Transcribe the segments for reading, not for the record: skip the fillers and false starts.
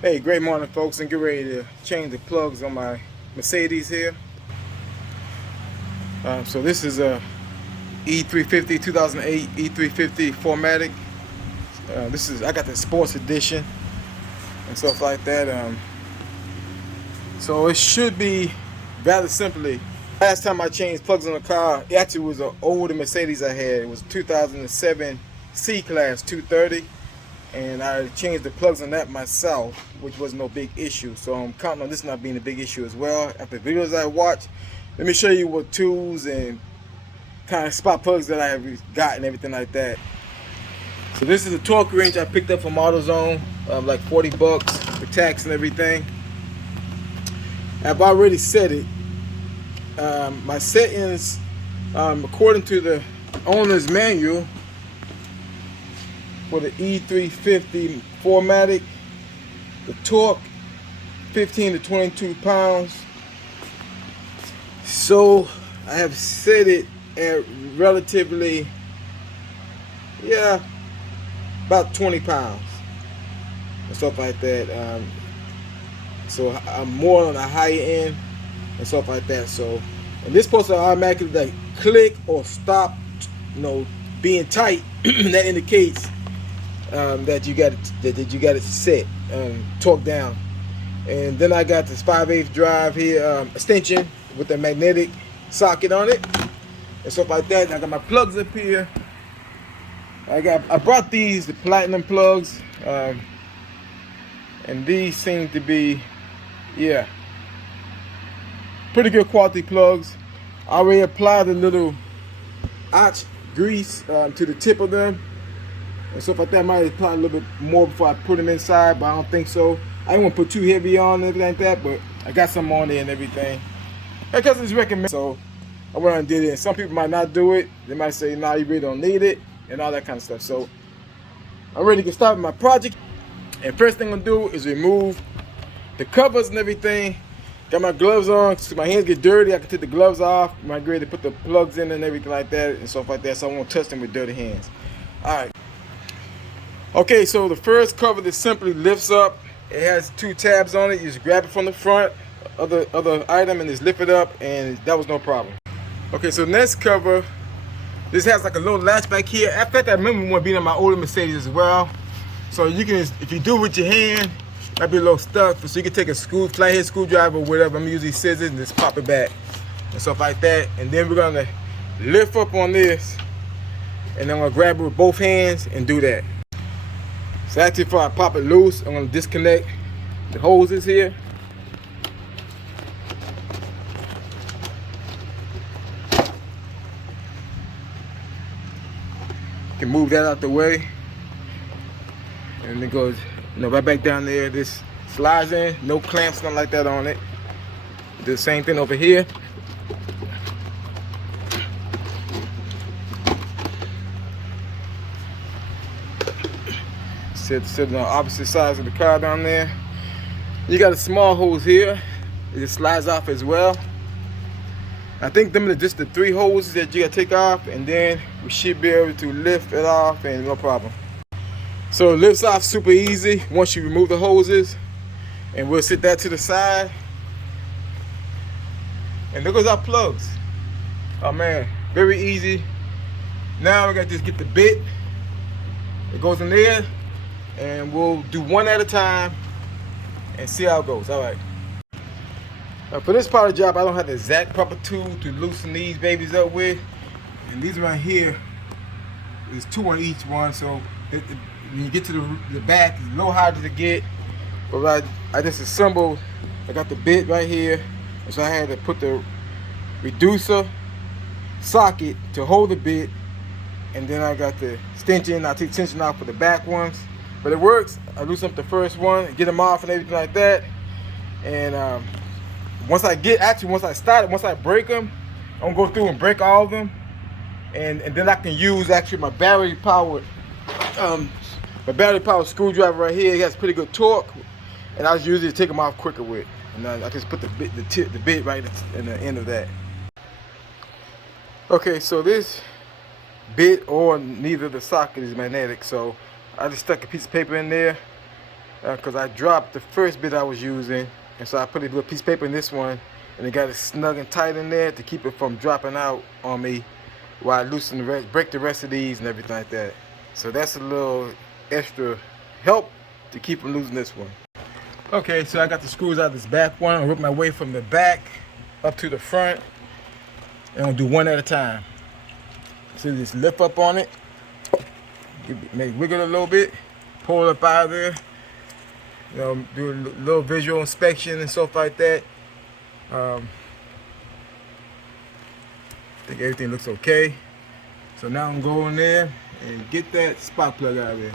Hey, great morning, folks, and get ready to change the plugs on my Mercedes here. So this is a e350 2008 e350 4matic. I got the sports edition and stuff like that. So it should be rather simply. Last time I changed plugs on the car, it actually was an older Mercedes I had. It was 2007 C-Class 230. And I changed the plugs on that myself, which was no big issue. So I'm counting on this not being a big issue as well. After the videos I watched, let me show you what tools and kind of spot plugs that I have got and everything like that. So this is a torque wrench I picked up from AutoZone, like 40 bucks with tax and everything. I've already set it. My settings, according to the owner's manual, for the e350 4matic, the torque 15 to 22 pounds. So I have set it at relatively, about 20 pounds and stuff like that. So I'm more on the higher end and stuff like that. So, and this supposed to automatically like click or stop, being tight. That indicates that you got it set, torque down. And then I got this 5/8 drive here, extension with a magnetic socket on it and stuff like that. And I got my plugs up here. I brought these, the platinum plugs, and these seem to be, pretty good quality plugs. I already applied a little arch grease to the tip of them and stuff like that. I might apply a little bit more before I put them inside, but I don't think so. I don't want to put too heavy on and everything like that, but I got some on there and everything because it's recommended. So I went and did it. And some people might not do it. They might say, "Nah, you really don't need it," and all that kind of stuff. So I'm ready to get started with my project. And first thing I'm gonna do is remove the covers and everything. Got my gloves on, so my hands get dirty. I can take the gloves off. I'm ready to put the plugs in and everything like that and stuff like that. So I won't touch them with dirty hands. All right. Okay, so the first cover that simply lifts up. It has two tabs on it. You just grab it from the front, other item, and just lift it up, and that was no problem. Okay, so next cover, this has like a little latch back here. In fact, I remember one being on my older Mercedes as well. So you can, if you do it with your hand, might be a little stuck. So you can take a flathead screwdriver or whatever. I'm using scissors and just pop it back and stuff like that. And then we're gonna lift up on this, and I'm gonna grab it with both hands and do that. So actually, before I pop it loose, I'm gonna disconnect the hoses here. You can move that out the way, and it goes, right back down there. This slides in, no clamps, nothing like that on it. Do the same thing over here. Sit on the opposite sides of the car down there. You got a small hose here. It just slides off as well. I think them are just the 3 hoses that you gotta take off, and then we should be able to lift it off and no problem. So it lifts off super easy once you remove the hoses, and we'll set that to the side. And there goes our plugs. Oh man, very easy. Now we gotta just get the bit. It goes in there, and we'll do one at a time and see how it goes. All right. For this part of the job, I don't have the exact proper tool to loosen these babies up with. And these right here, there's 2 on each one. So when you get to the back, it's a little harder to get. But I just assembled, I got the bit right here. And so I had to put the reducer socket to hold the bit. And then I got the extension. I take the extension off for the back ones. But it works. I loosen up the first one, get them off and everything like that. And once I break them, I'm gonna go through and break all of them. And then I can use actually my battery powered screwdriver right here. It has pretty good torque. And I just use it to take them off quicker with. And I just put the bit right in the end of that. Okay, so this bit or neither of the socket is magnetic, so I just stuck a piece of paper in there because I dropped the first bit I was using, and so I put a little piece of paper in this one, and it got it snug and tight in there to keep it from dropping out on me while I loosen the rest, break the rest of these and everything like that. So that's a little extra help to keep from losing this one. Okay, so I got the screws out of this back one. I work my way from the back up to the front, and I'll do one at a time. So just lift up on it, make wiggle a little bit, pull it up out of there. You know, do a little visual inspection and stuff like that. I think everything looks okay. So now I'm going there and get that spark plug out of there.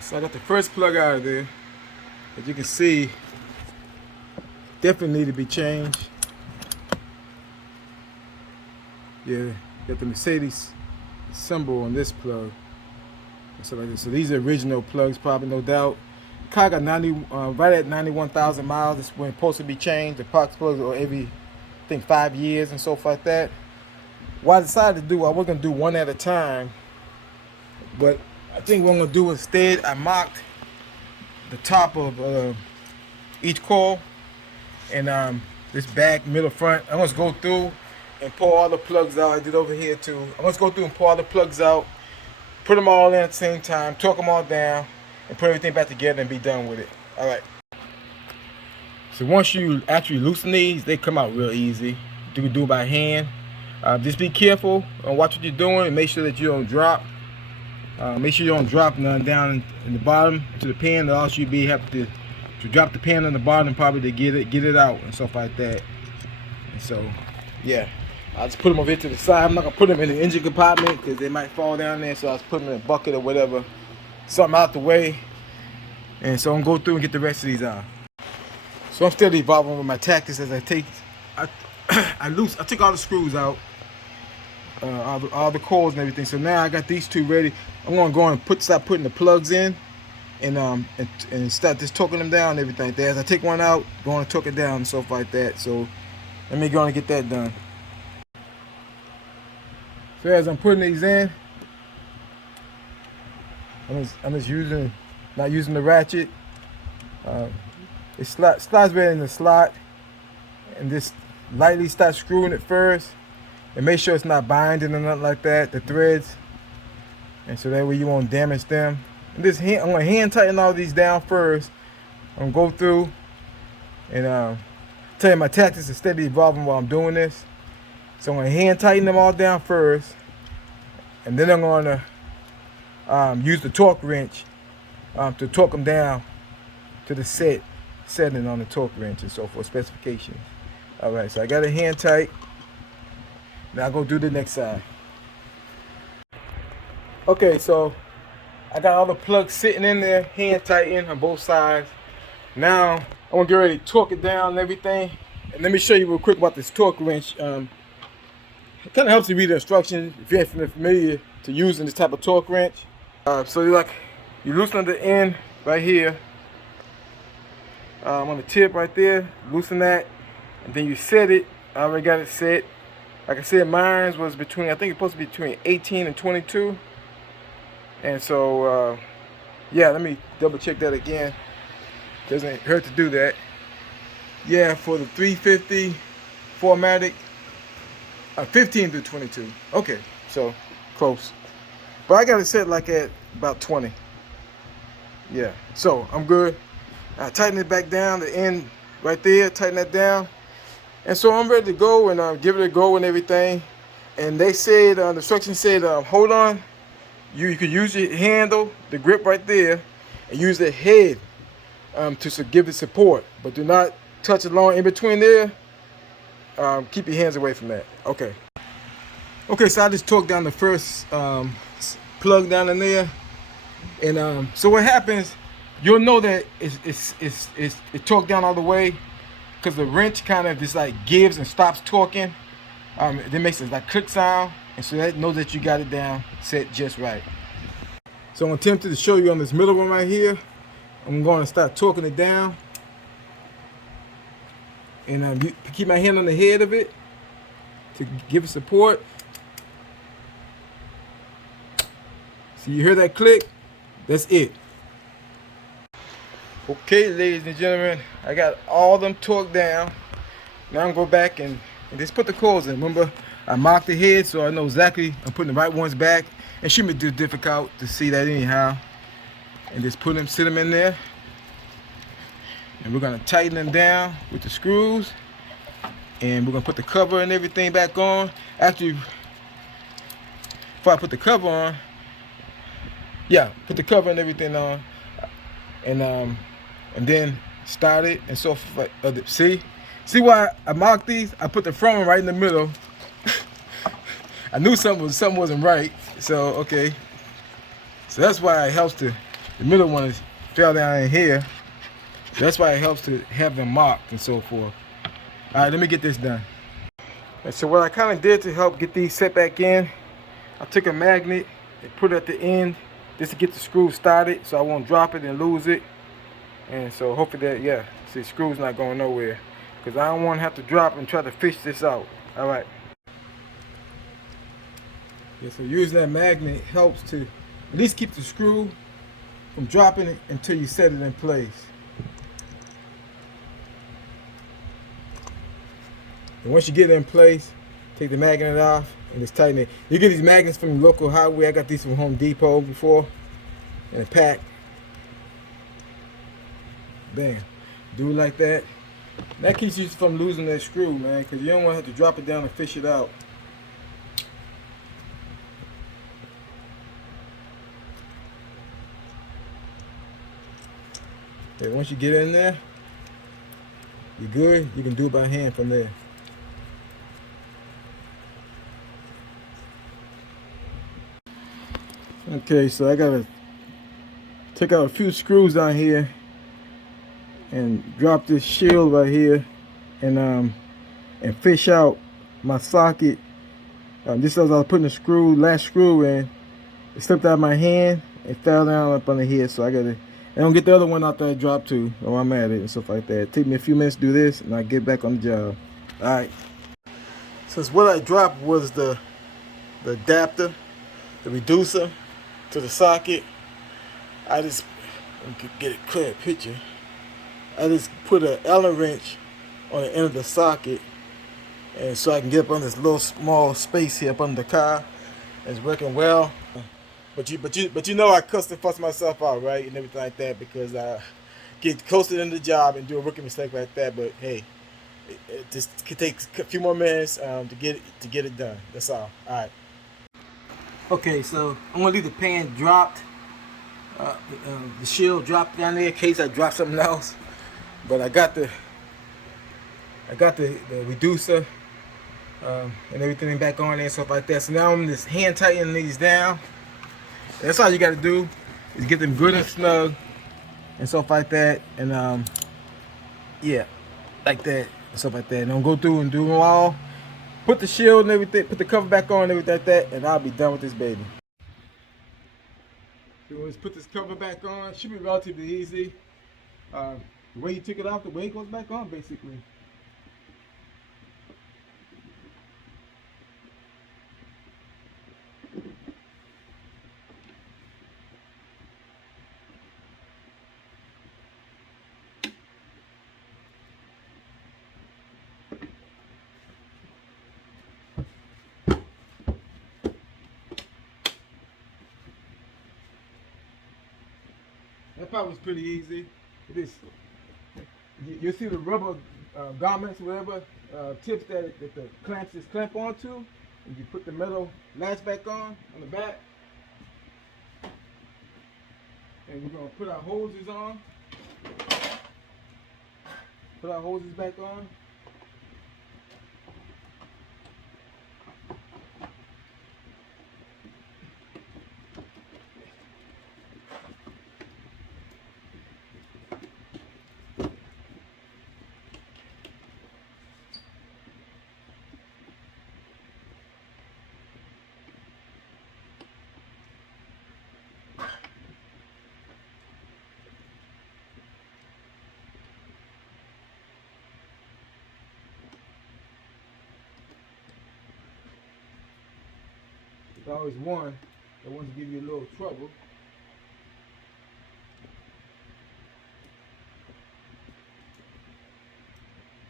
So I got the first plug out of there. As you can see, definitely need to be changed. Yeah, got the Mercedes symbol on this plug. So these are original plugs, probably, no doubt. Car got right at 91,000 miles. It's when it's supposed to be changed. The park plugs are every, I think, 5 years and so forth like that. What I decided to do, I was gonna do one at a time, but I think what I'm gonna do instead, I marked the top of each coil and this back, middle, front. I'm gonna go through and pull all the plugs out. I did over here too. I'm gonna go through and pull all the plugs out, put them all in at the same time, torque them all down, and put everything back together and be done with it. All right. So once you actually loosen these, they come out real easy. You can do it by hand. Just be careful and watch what you're doing and make sure that you don't drop. Make sure you don't drop none down in the bottom to the pan, or else you'd have to drop the pan on the bottom probably to get it out and stuff like that. And so, yeah, I just put them over here to the side. I'm not gonna put them in the engine compartment because they might fall down there. So I just put them in a bucket or whatever, something out the way. And so I'm gonna go through and get the rest of these out. So I'm still evolving with my tactics as I took all the screws out. All the coils and everything. So now I got these two ready. I'm gonna go and start putting the plugs in, and start just torquing them down and everything like that. As I take one out, going to torque it down and stuff like that. So let me go and get that done. So as I'm putting these in, I'm just not using the ratchet. It slides right in the slot, and just lightly start screwing it first. And make sure it's not binding or nothing like that, the threads. And so that way you won't damage them. And I'm gonna hand tighten all these down first. I'm gonna go through and tell you my tactics is steady evolving while I'm doing this. So I'm gonna hand tighten them all down first. And then I'm gonna use the torque wrench to torque them down to the setting on the torque wrench and so forth, specifications. All right, so I got it hand tight. Now I'll go do the next side. Okay, so I got all the plugs sitting in there, hand tightened on both sides. Now I'm gonna get ready to torque it down and everything. And let me show you real quick about this torque wrench. It kind of helps you read the instructions if you're familiar to using this type of torque wrench. So you loosen the end right here on the tip right there. Loosen that, and then you set it. I already got it set. Like I said, mine was between, I think it's supposed to be between 18 and 22. And so, yeah, let me double check that again. Doesn't hurt to do that. Yeah, for the 350 4matic, 15 to 22. Okay, so close. But I got it set like at about 20. Yeah, so I'm good. I tighten it back down, the end right there, tighten that down. And so I'm ready to go and give it a go and everything. And they said, the instructions said, hold on. You could use your handle, the grip right there, and use the head to give it support. But do not touch along in between there. Keep your hands away from that. Okay. Okay, so I just torqued down the first plug down in there. And so what happens, you'll know that it's torqued down all the way because the wrench kind of just like gives and stops torquing. It makes it like click sound, and so that knows that you got it down set just right. So I'm attempting to show you on this middle one right here. I'm going to start torquing it down, and you keep my hand on the head of it to give it support. So you hear that click? That's it. Okay, ladies and gentlemen, I got all them torqued down. Now I'm going to go back and just put the coils in. Remember, I marked the head so I know exactly I'm putting the right ones back. It shouldn't be too difficult to see that anyhow. And just sit them in there. And we're going to tighten them down with the screws. And we're going to put the cover and everything back on. Actually, before I put the cover on, put the cover and everything on. And then start it and so forth. See why I marked these? I put the front one right in the middle. I knew something wasn't right. So okay. So that's why it helps the middle one fell down in here. So that's why it helps to have them marked and so forth. Alright, let me get this done. And so what I kind of did to help get these set back in, I took a magnet and put it at the end just to get the screw started so I won't drop it and lose it. And so hopefully that, see, the screw's not going nowhere, because I don't want to have to drop and try to fish this out. All right. Yeah, so using that magnet helps to at least keep the screw from dropping it until you set it in place. And once you get it in place, take the magnet off and just tighten it. You get these magnets from the local highway. I got these from Home Depot before in a pack. Bam. Do it like that. That keeps you from losing that screw, man, because you don't want to have to drop it down and fish it out. Okay, once you get in there, you're good. You can do it by hand from there. Okay, so I gotta take out a few screws down here and drop this shield right here, and fish out my socket. Just as I was putting the last screw in, it slipped out of my hand and fell down up on the head. So I don't get the other one out there I dropped to, or I'm at it and stuff like that. It take me a few minutes to do this, and I get back on the job. All right. Since what I dropped was the adapter, the reducer to the socket, I just get a clear picture. I just put an Allen wrench on the end of the socket, and so I can get up on this little small space here up under the car. It's working well, but you know I custom fuss myself out, right, and everything like that, because I get closer to the job and do a rookie mistake like that. But hey, it just could take a few more minutes to get it done. That's all. All right. Okay, so I'm gonna leave the pan dropped, the shield dropped down there in case I drop something else. But I got the reducer and everything back on there and stuff like that. So now I'm just hand tightening these down. That's all you got to do, is get them good and snug and stuff like that. And like that and stuff like that. And I'll go through and do them all. Put the shield and everything, put the cover back on and everything like that, and I'll be done with this baby. So let's put this cover back on. It should be relatively easy. The way you took it off, the way it goes back on, basically. That part was pretty easy. It is. You see the rubber garments, whatever tips that the clamps just clamp onto, and you put the metal latch back on the back, and we're gonna put our hoses on. Put our hoses back on. There's always one that wants to give you a little trouble.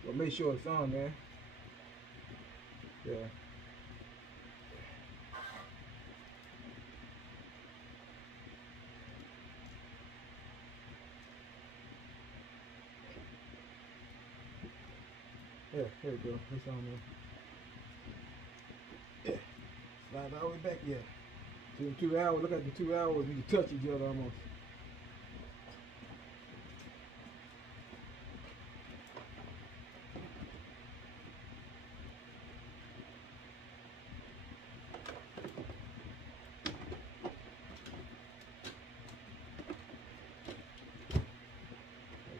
But make sure it's on, man. Yeah. Yeah, there we go. It's on there. Yeah. Slide all the way back, yeah. So in 2 hours, look at the 2 hours, we can touch each other almost.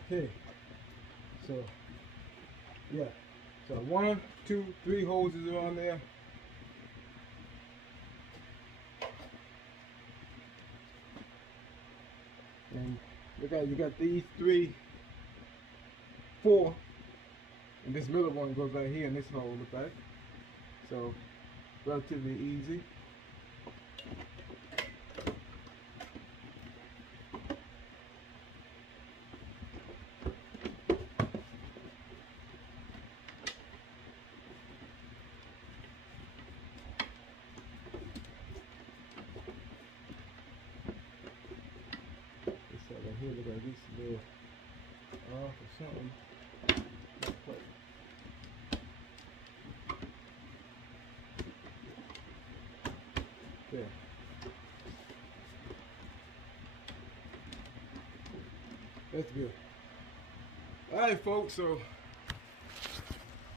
Okay. So, yeah. So 1, 2, 3 hoses are on there. And look at, you got these 3, 4, and this middle one goes right here in this hole, look like. So relatively easy. This right here, look at this little off or something. There. That's good. All right, folks. So